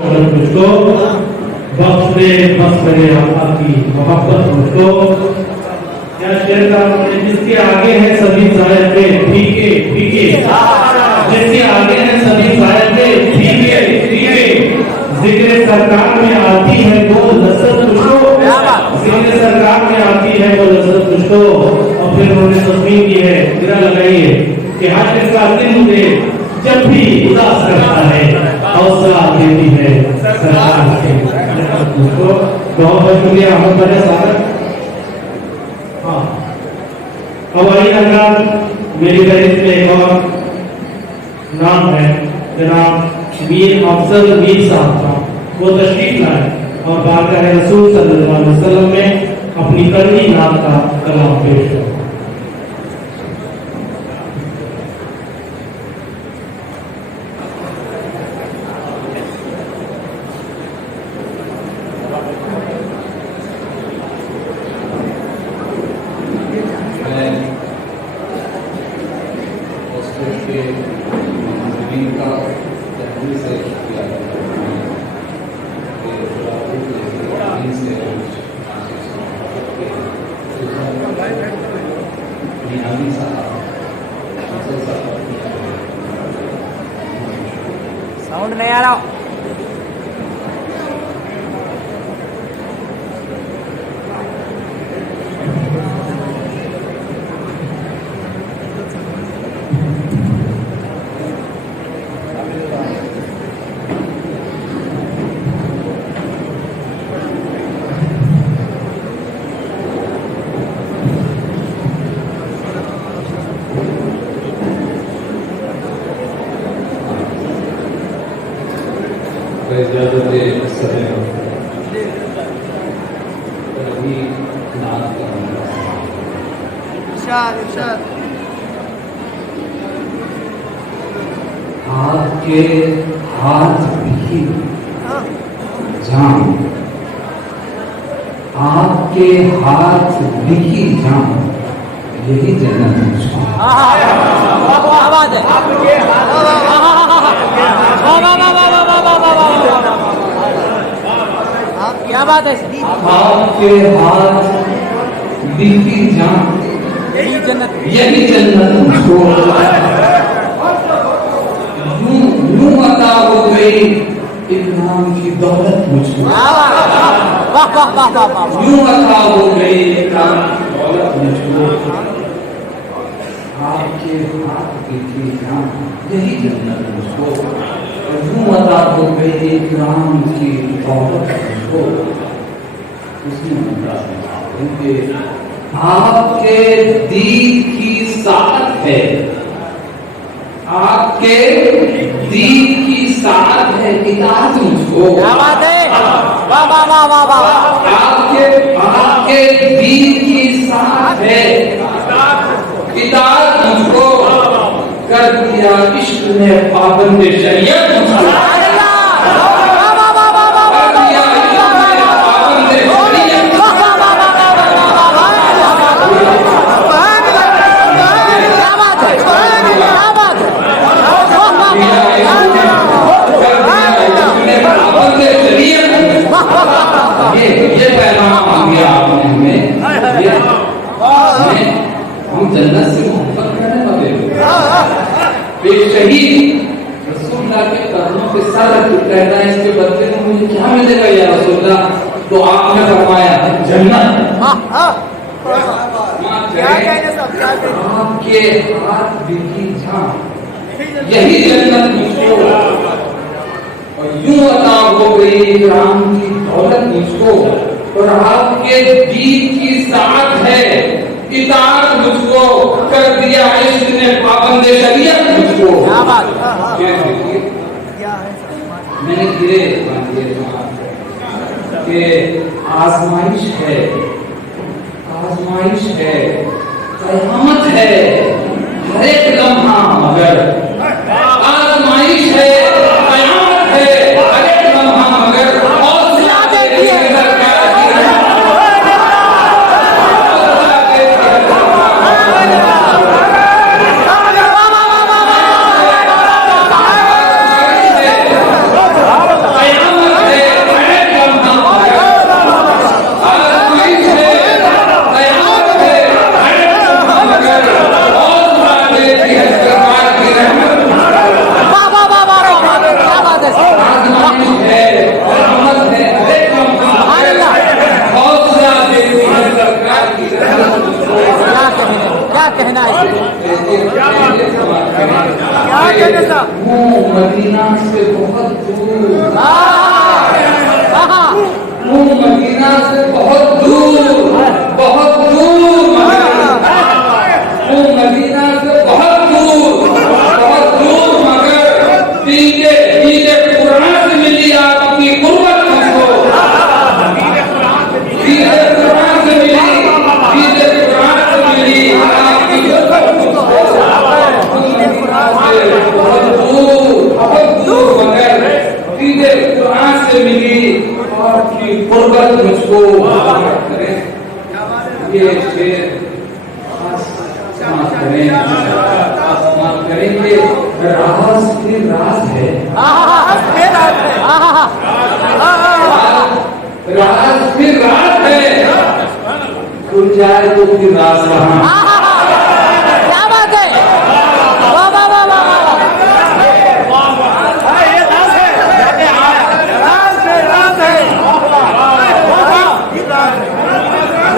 मुझको बख्श दे, बस करे आपकी मोहब्बत मुझको। क्या शेर का जिसके आगे है सभी जायके फीके फीके, जिसके आगे है सभी जायके फीके फीके, जिक्र सरकार में आती है वो लज्जत मुझको, जिक्र सरकार में आती है वो लज्जत मुझको। और फिर उन्होंने तस्मीर की है, गिरा लगाइए कि हर इसका दिन मुझे जब भी उदास करता है हौसला देती है सरकार मुझको। बहुत बहुत शुक्रिया अहमद भाई साहब। हाँ, हवाई नगर मेरी फहरिस्त में एक और नाम है जनाब मीर अफजल मीर साहब का, वो तशरीफ लाए और बारगाह रसूल सल्लल्लाहु अलैहि वसल्लम में अपनी करनी नाम का कलाम पेश किया। साउंड नहीं आ रहा। आपके हाथ भी जाम, आपके हाथ भी जाम, यही जन्नत मुझको। क्या बात है? आपके हाथ भी जाम, यही जन्नत मुझको। यूं अता हो गई इकराम की दौलत मुझको, यूं अता हो गई इकराम की दौलत मुझको। आपके हाथ की जान यही जन्नत मुझको, यूं अता हो गई इकराम की दौलत मुझको। उसने क्योंकि आपके दीद की साथ है, आपके दीन की साथ है इताअत मुझको। क्या बात है? वाह वाह वाह वाह वाह। आपके दीन की साथ है इताअत मुझको, कर दिया इश्क ने पाबंद शरीयत मुझको। ये पैगाम दिया आपने हमें, हम जन्नत से मोहब्बत करने वाले लोग। शहीद रसूलुल्लाह के कदमों पे सर रख कहना है इसके बदले में मुझे क्या मिलेगा या रसूलुल्लाह? तो आपने फरमाया जन्नत। आपके हाथ की जान यही जन्नत मुझको, और यूं अता हो गई राम की दौलत मुझको, और आपके दीन की साथ है इताअत मुझको, कर दिया इश्क ने पाबंद शरीयत मुझको। मैंने धीरे कि आजमाइश है, आजमाइश है, कयामत है हर एक लम्हा, मगर आजमाइश है, कयामत है हर एक लम्हा, मगर हौसला देती है सरकार की। कयामत से मिली आपकी गुर्बत मुझको करे। ये शेर समाप्त करेंगे। राज फिर राज है, राज फिर राज है, खुल जाए तो फिर राज कहाँ। क्या बात है, वाह वाह वाह वाह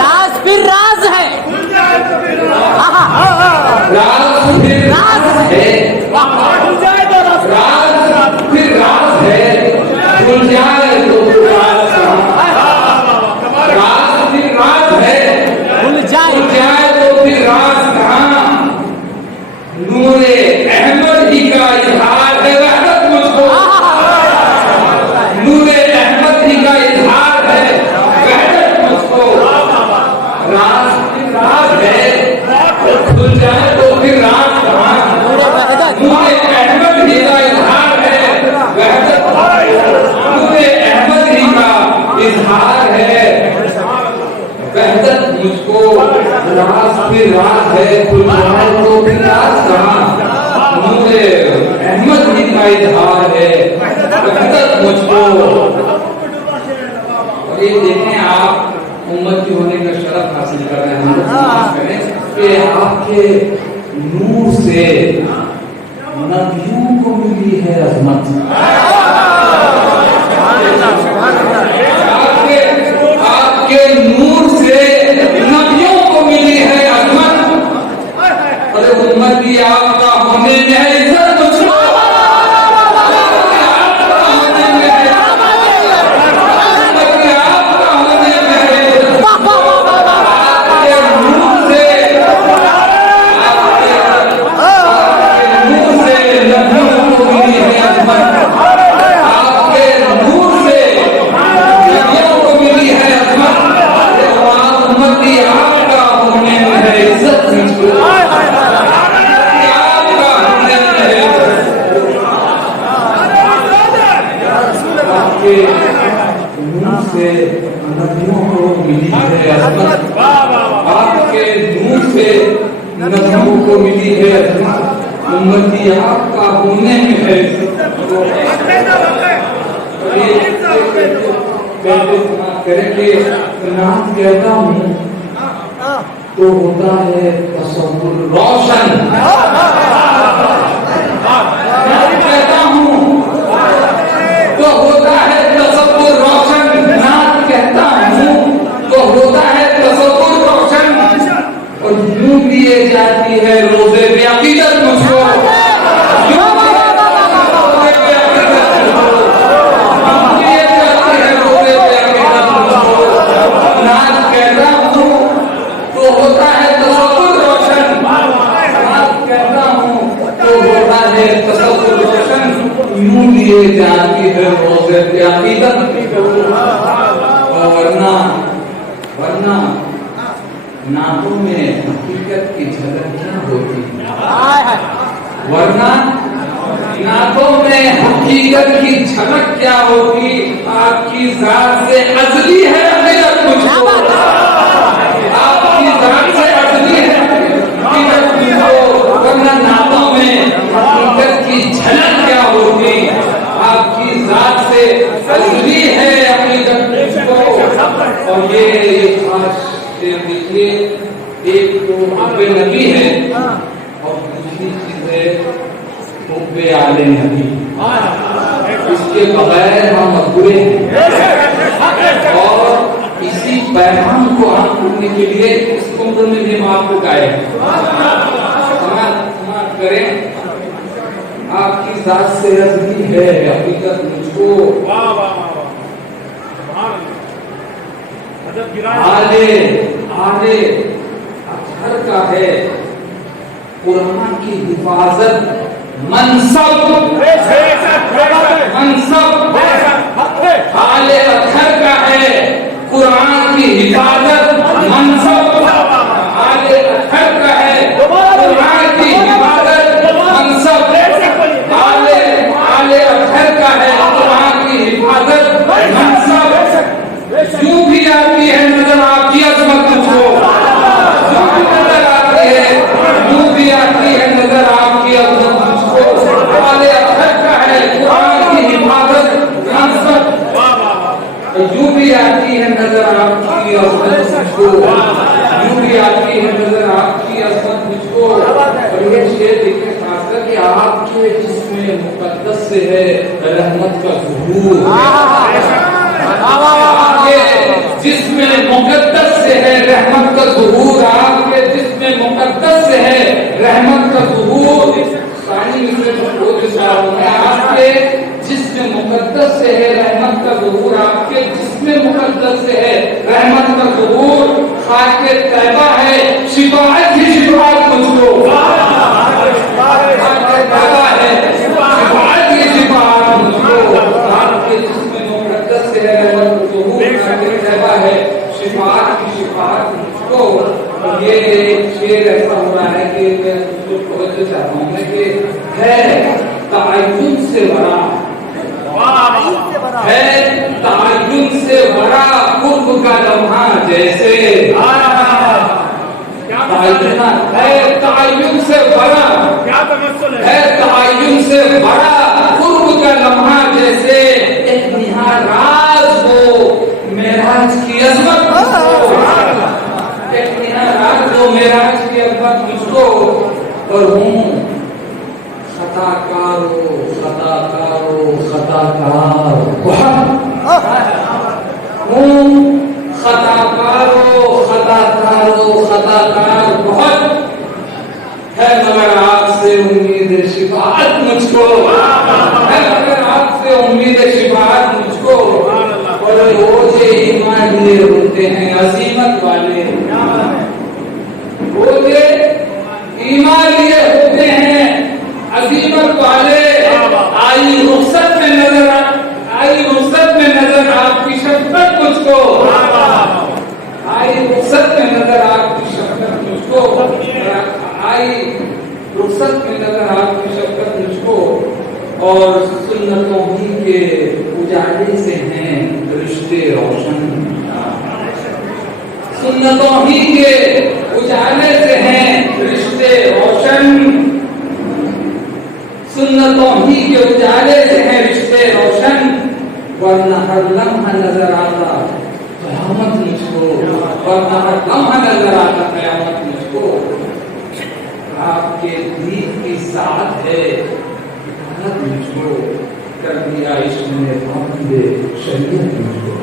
राज फिर राज है, राज फिर राज है, राज फिर राज है, खुल जाए तो फिर राज कहाँ। राज फिर राज है, खुल जाए तो फिर राज कहाँ। नूरे अहमद ही का इजहार है वहदत मुझको, नूरे अहमद ही का इजहार है वहदत मुझको। राज फिर राज है, खुल जाए तो फिर राज कहाँ। नूरे अहमद ही का इजहार है वहदत, नूरे अहमद ही का इजहार है वहदत मुझको। राज फिर राज है, खुल जाए तो फिर राज कहाँ। नूरे अहमद ही का इजहार है वहदत मुझको। और ये देखें आप उम्मती होने का शरफ हासिल कर रहे हैं, हम लोग समाज करें कि आपके नूर से नबियों को मिली है अजमत। आपके नूर से नबियों को मिली है अजमत। अरे उम्मती आपका होने में है इज्जत मुझको, आपका होने में है, उम्मती आपका होने में है इज्जत। आपके नूर से, आपके नूर से नबियों को मिली है अजमत। आपके नूर से नबियों को मिली है अजमत। उम्मती आपका होने में है इज्जत मुझको, आपका होने में है इज्जत। आपके नूर से नबियों को मिली है अजमत, आपके नूर से नबियों को मिली है अजमत। उम्मती आपका होने में है इज्जत। करेंगे नाम कहता हूँ तो होता है तसव्वुर रोशन। नाम कहता हूँ तो होता है तसव्वुर रोशन। नाम कहता हूँ तो होता है तसव्वुर रोशन। और यूं लिए जाती है रोज़े पे अकीदत मुझको, होता है तसव्वुर रोशन। बात कहता हूँ तो होता है तसव्वुर रोशन। यूं लिए जाती है रोज़े पे अकीदत। वरना वरना नातों में हकीकत की झलक क्या होती, वरना नातों में हकीकत की झलक क्या होती। आपकी जात से अजली है अकीदत मुझको, आपकी जात से अजली है हकीकत मुझको। वरना नातों में हकीकत की झलक क्या होती। आपकी जात से अजली है हकीकत मुझको। और ये खास देखिए, एक तो हुब्बे नबी है और दूसरी चीज है हुब्बे आले नबी। इसके बगैर हम अधूरे हैं। और इसी पैगाम को हम करने के लिए इस उम्र में भी हम आपको गाए समाप्त करें। आपकी जात से अजली है हकीकत मुझको। आले आले अजहर का है कुरान की हिफाजत मनसब, मनसब आले अजहर का है कुरान की हिफाजत मनसब। आले अजहर का है कुरान की हिफाजत मनसब। आले अजहर का है कुरान की हिफाजत यूं भी आती है नजर आपकी अजमत मुझको, यूं भी आती है नजर आपकी अजमत मुझको। और ये शेर देखिए खासकर कि आपके जिस्म मुकद्दस से है रहमत का ज़ुहूर, आपके जिस्म मुकद्दस से है रहमत का ज़ुहूर, आपके जिस्म मुकद्दस से है रहमत का ज़ुहूर। पानी में आपके जिस्म मुकद्दस से है रहमत का ज़ुहूर, आपके जिस्म मुकद्दस से है रहमत का ज़ुहूर। खाके तैबा है शिफाअत ही शिफाअत मुझको, खाके तैबा है शिफाअत ही शिफाअत मुझको। आपके जिस्म मुकद्दस से है रहमत का ज़ुहूर, खाके तैबा है शिफाअत ही शिफाअत मुझको। ये शेर ऐसा हुआ है कि मैं उसको पढ़ना चाहता हूँ मैं कि है तायुन से बड़ा, है तायुन से बड़ा कुर्ब का लम्हा जैसे, है तायुन से बड़ा, है तायुन से बड़ा कुर्ब का लम्हा जैसे। एक निहार राज हो मेराज की अजमत मुझको, एक निहार राज हो मेराज की अजमत मुझको। और हूँ खताकारो खताकारो खताकार, हूँ खताकारो खताकारो खताकार बहुत है, मगर आपसे उम्मीद शिफाअत मुझको, है मगर आपसे उम्मीद शिफाअत मुझको। और रोजे ईमान लिए होते हैं अजीमत वाले, रोजे ईमान लिए होते हैं अजीमत वाले। आई रुखसत में नजर, आई रुखसत में नजर आपकी शफ़क़त मुझको, आई रुखसत में नजर आपकी शफ़क़त मुझको, आई रुखसत में नजर आपकी शफ़क़त मुझको। और सुन्नतों ही के उजाले से हैं रिश्ते रोशन, सुन्नतों ही के उजाले से हैं रिश्ते रोशन, सुन्नतों ही के उजाले से हैं रिश्ते रोशन। वरना हर लम्हा नजर आता क़यामत मुझको, वरना हर लम्हा नजर आता क़यामत मुझको। आपके दीन की साथ है मुझको, कर दिया इश्क़ ने शरीयत मुझको।